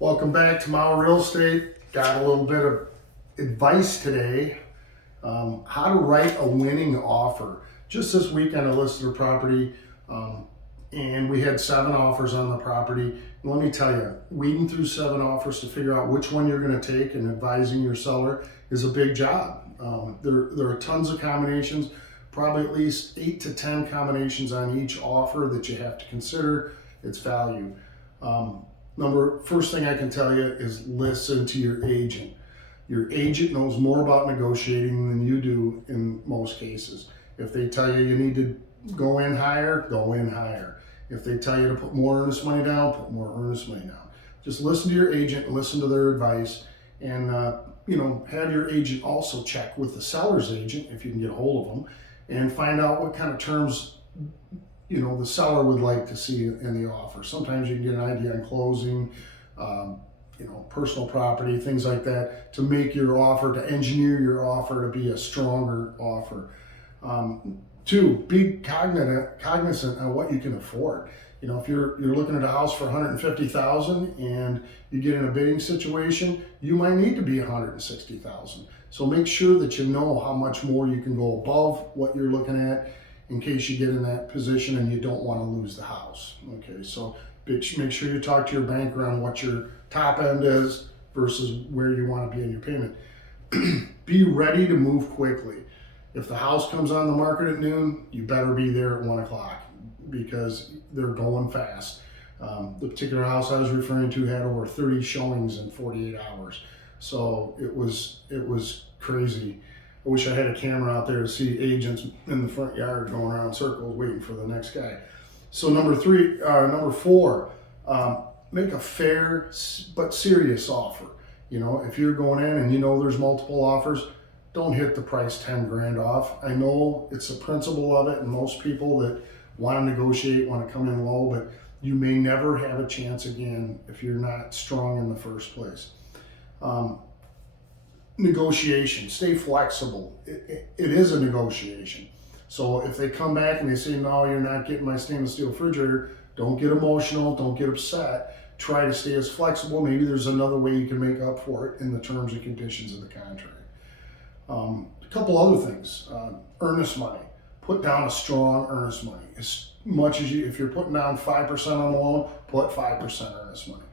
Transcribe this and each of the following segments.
Welcome back to Mao Real Estate. Got a little bit of advice today. How to write a winning offer. Just this weekend I listed a property and we had 7 offers on the property. And let me tell you, weeding through 7 offers to figure out which one you're going to take and advising your seller is a big job. There are tons of combinations, probably at least 8 to 10 combinations on each offer that you have to consider its value. First thing I can tell you is listen to your agent. Your agent knows more about negotiating than you do in most cases. If they tell you you need to go in higher, go in higher. If they tell you to put more earnest money down, put more earnest money down. Just listen to your agent, listen to their advice, and have your agent also check with the seller's agent if you can get a hold of them, and find out what kind of terms the seller would like to see in the offer. Sometimes you can get an idea on closing, personal property, things like that, to make your offer, to engineer your offer to be a stronger offer. 2, be cognizant of what you can afford. If you're looking at a house for $150,000 and you get in a bidding situation, you might need to be $160,000. So make sure that you know how much more you can go above what you're looking at, in case you get in that position and you don't want to lose the house. Okay, so make sure you talk to your banker on what your top end is versus where you want to be in your payment. Be ready to move quickly. If the house comes on the market at noon, you better be there at 1 o'clock because they're going fast. The particular house I was referring to had over 30 showings in 48 hours. So it was crazy. I wish I had a camera out there to see agents in the front yard going around in circles waiting for the next guy. So number 4, make a fair but serious offer. If you're going in and there's multiple offers, don't hit the price 10 grand off. I know it's the principle of it, and most people that want to negotiate want to come in low, but you may never have a chance again if you're not strong in the first place. Negotiation, stay flexible. It is a negotiation. So if they come back and they say, no, you're not getting my stainless steel refrigerator, don't get emotional, don't get upset. Try to stay as flexible. Maybe there's another way you can make up for it in the terms and conditions of the contract. A couple other things. Earnest money. Put down a strong earnest money. As much as if you're putting down 5% on the loan, put 5% earnest money.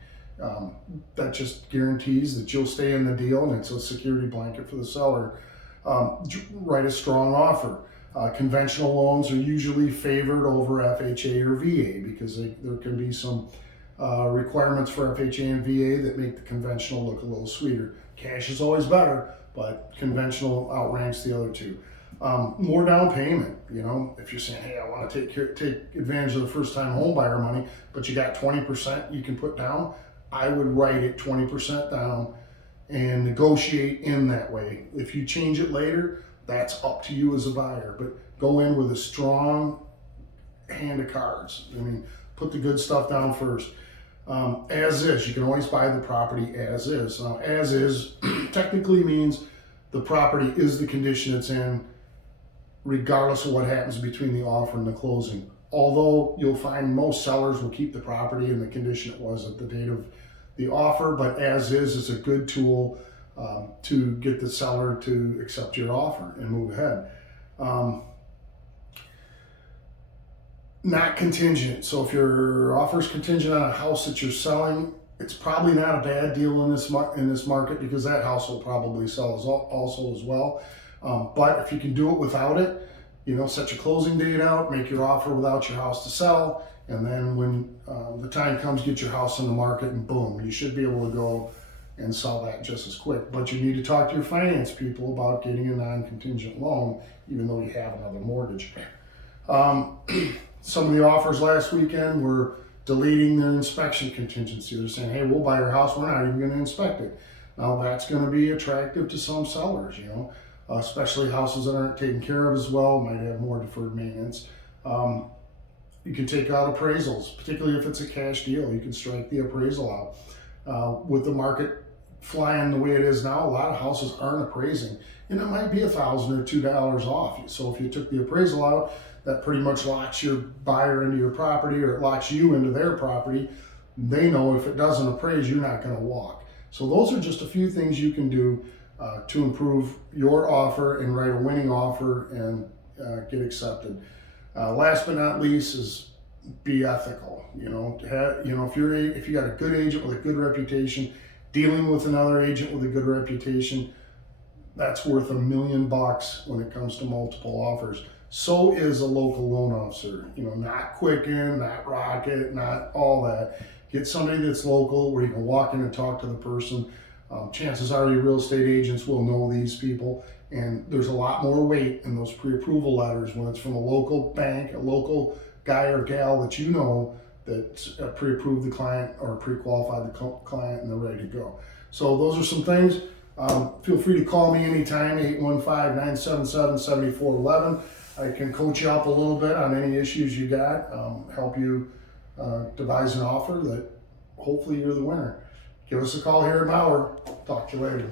That just guarantees that you'll stay in the deal, and it's a security blanket for the seller. Write a strong offer. Conventional loans are usually favored over FHA or VA because there can be some requirements for FHA and VA that make the conventional look a little sweeter. Cash is always better, but conventional outranks the other two. More down payment. If you're saying, hey, I want to take advantage of the first-time home buyer money, but you got 20% you can put down, I would write it 20% down and negotiate in that way. If you change it later, that's up to you as a buyer, but go in with a strong hand of cards. Put the good stuff down first. As is, you can always buy the property as is. Now, as is technically means the property is the condition it's in, regardless of what happens between the offer and the closing. Although you'll find most sellers will keep the property in the condition it was at the date of the offer, but as is a good tool to get the seller to accept your offer and move ahead. Not contingent. So if your offer is contingent on a house that you're selling, it's probably not a bad deal in this market because that house will probably sell also as well. But if you can do it without it, set your closing date out, make your offer without your house to sell, and then when the time comes, get your house in the market, and boom, you should be able to go and sell that just as quick. But you need to talk to your finance people about getting a non-contingent loan, even though you have another mortgage. Some of the offers last weekend were deleting their inspection contingency. They're saying, hey, we'll buy your house, we're not even going to inspect it. Now that's going to be attractive to some sellers, especially houses that aren't taken care of as well, might have more deferred maintenance. You can take out appraisals, particularly if it's a cash deal. You can strike the appraisal out. With the market flying the way it is now, a lot of houses aren't appraising, and it might be $1,000 or $2 off. So if you took the appraisal out, that pretty much locks your buyer into your property, or it locks you into their property. they know if it doesn't appraise, you're not going to walk. So those are just a few things you can do to improve your offer and write a winning offer and get accepted. Last but not least is be ethical. If you got a good agent with a good reputation, dealing with another agent with a good reputation, that's worth $1 million when it comes to multiple offers. So is a local loan officer. Not Quicken, not Rocket, not all that. Get somebody that's local where you can walk in and talk to the person. Chances are your real estate agents will know these people, and there's a lot more weight in those pre-approval letters when it's from a local bank, a local guy or gal that you know that pre-approved the client or pre-qualified the client and they're ready to go. So those are some things. Feel free to call me anytime, 815-977-7411. I can coach you up a little bit on any issues you got, help you devise an offer that hopefully you're the winner. Give us a call here at Bauer. Talk to you later.